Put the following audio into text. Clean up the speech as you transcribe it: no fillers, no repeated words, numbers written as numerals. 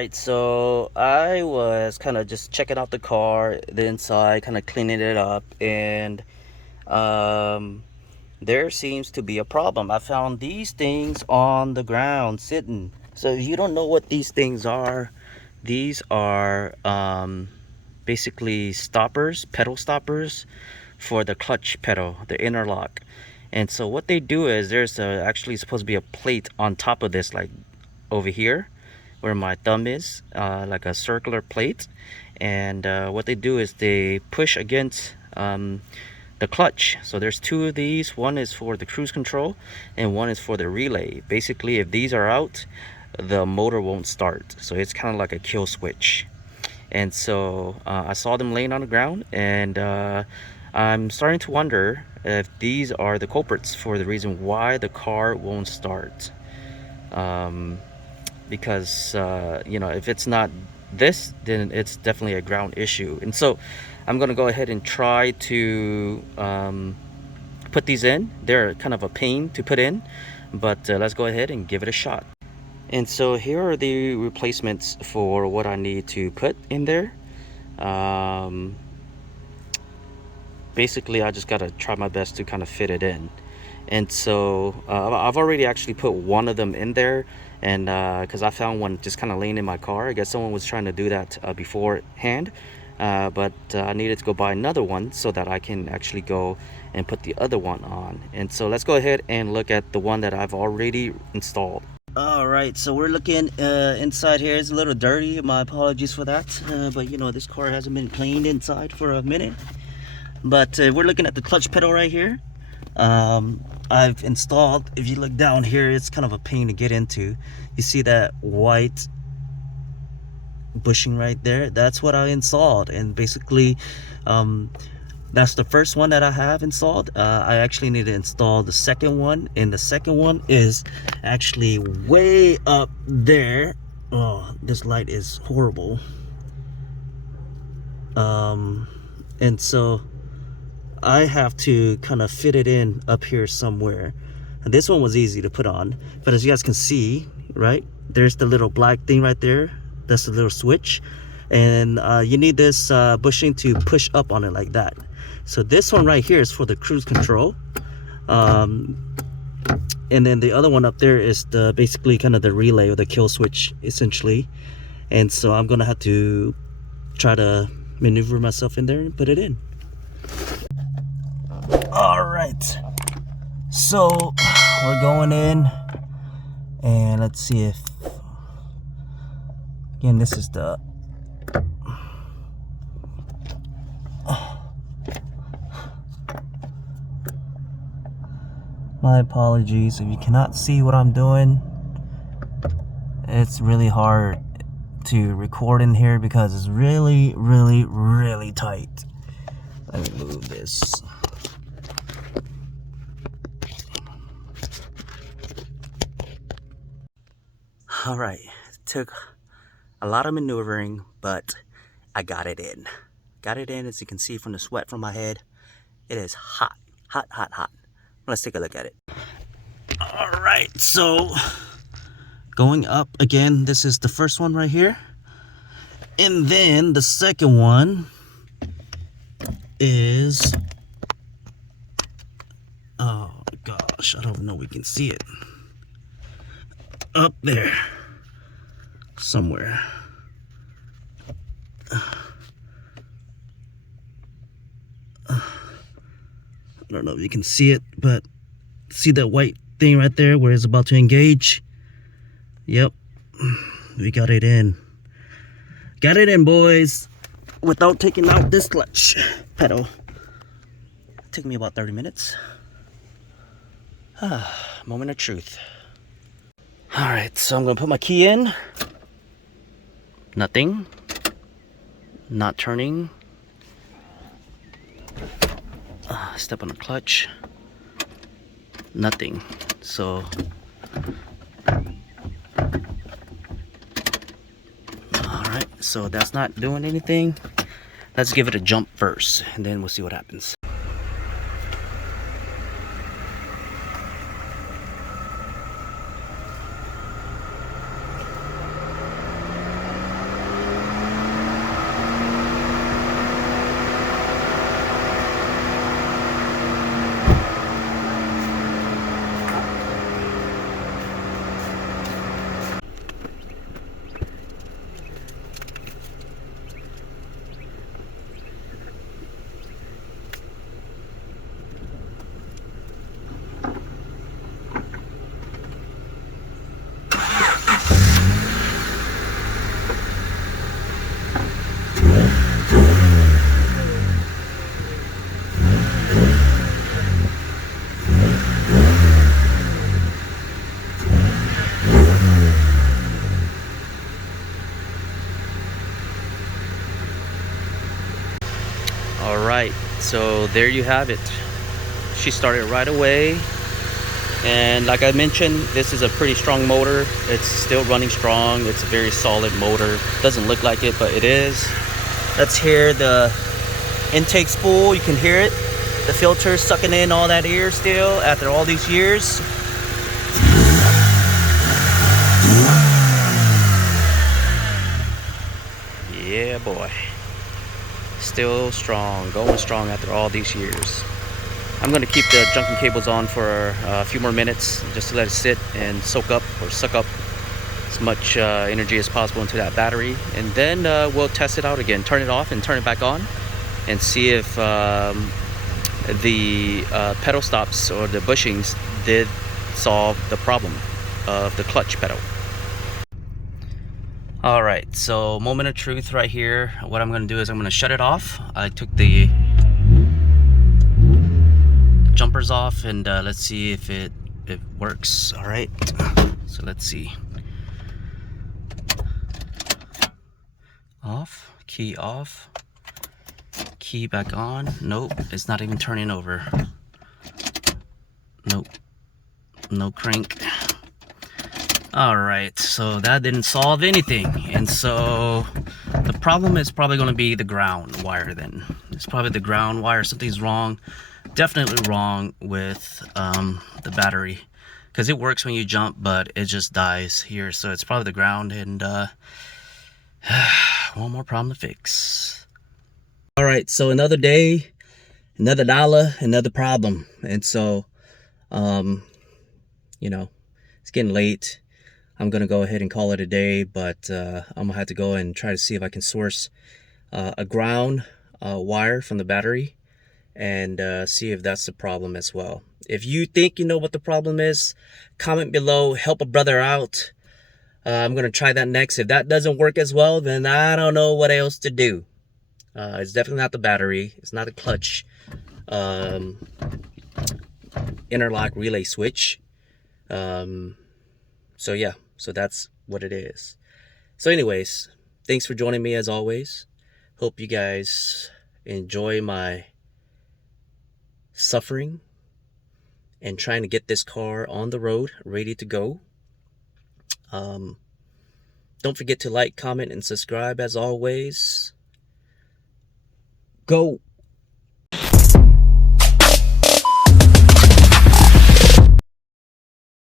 right, so I was kind of just checking out the car, the inside, kind of cleaning it up, and um, there seems to be a problem. I found these things on the ground sitting. So if you don't know what these things are, these are basically stoppers, pedal stoppers for the clutch pedal, the interlock. And so what they do is there's actually supposed to be a plate on top of this, like over here where my thumb is, like a circular plate. And what they do is they push against the clutch. So there's two of these. One is for the cruise control and one is for the relay. Basically, if these are out, the motor won't start. So it's kind of like a kill switch. And so I saw them laying on the ground, and I'm starting to wonder if these are the culprits for the reason why the car won't start. Because you know, if it's not this, then it's definitely a ground issue. And so I'm gonna go ahead and try to put these in. They're kind of a pain to put in, but let's go ahead and give it a shot. And so here are the replacements for what I need to put in there. Basically I just gotta try my best to kind of fit it in. And so I've already actually put one of them in there, and because I found one just kind of laying in my car. I guess someone was trying to do that beforehand, but I needed to go buy another one so that I can actually go and put the other one on. And so let's go ahead and look at the one that I've already installed. All right, so we're looking inside here. It's a little dirty, my apologies for that, but you know, this car hasn't been cleaned inside for a minute. But we're looking at the clutch pedal right here. I've installed, if you look down here, it's kind of a pain to get into. You see that white bushing right there? That's what I installed. And basically that's the first one that I have installed. I actually need to install the second one, and the second one is actually way up there. Oh, this light is horrible. And so I have to kind of fit it in up here somewhere. And this one was easy to put on, but as you guys can see, right, there's the little black thing right there. That's the little switch, and you need this bushing to push up on it like that. So this one right here is for the cruise control, and then the other one up there is the basically kind of the relay or the kill switch essentially. And so I'm gonna have to try to maneuver myself in there and put it in. All right, so we're going in, and let's see if, again, this is the my apologies if you cannot see what I'm doing. It's really hard to record in here because it's really tight. Let me move this. All right, it took a lot of maneuvering, but I got it in. Got it in, as you can see from the sweat from my head. It is hot. Let's take a look at it. All right, so going up again, this is the first one right here. And then the second one is, oh my gosh, I don't know if we can see it. Up there somewhere. I don't know if you can see it, but see that white thing right there where it's about to engage? Yep, we got it in. Got it in, boys, without taking out this clutch pedal. It took me about 30 minutes. Moment of truth. All right, so I'm gonna put my key in. Nothing. Not turning. Step on the clutch. Nothing. So all right, so that's not doing anything. Let's give it a jump first, and then we'll see what happens. All right, so there you have it. She started right away, and like I mentioned, this is a pretty strong motor. It's still running strong. It's a very solid motor. Doesn't look like it, but it is. Let's hear the intake spool. You can hear it. The filter sucking in all that air still after all these years. Yeah, boy. Still strong, going strong after all these years. I'm going to keep the junction cables on for a few more minutes just to let it sit and soak up or suck up as much energy as possible into that battery, and then we'll test it out again, turn it off and turn it back on, and see if the pedal stops or the bushings did solve the problem of the clutch pedal. All right, so moment of truth right here. What I'm going to do is I'm going to shut it off. I took the jumpers off, and let's see if it works. All right, so let's see. Off, key off, key back on. Nope, it's not even turning over. Nope, no crank. All right, so that didn't solve anything, and so the problem is probably going to be the ground wire. Then it's probably the ground wire. Something's wrong, definitely wrong with the battery, because it works when you jump, but it just dies here. So it's probably the ground, and one more problem to fix. All right, so another day, another dollar, another problem, and so you know, it's getting late. I'm gonna go ahead and call it a day, but I'm gonna have to go and try to see if I can source a ground wire from the battery, and see if that's the problem as well. If you think you know what the problem is, comment below, help a brother out. I'm gonna try that next. If that doesn't work as well, then I don't know what else to do. It's definitely not the battery. It's not a clutch interlock relay switch. So yeah, so that's what it is. So anyways, thanks for joining me as always. Hope you guys enjoy my suffering and trying to get this car on the road, ready to go. Don't forget to like, comment, and subscribe as always. Go!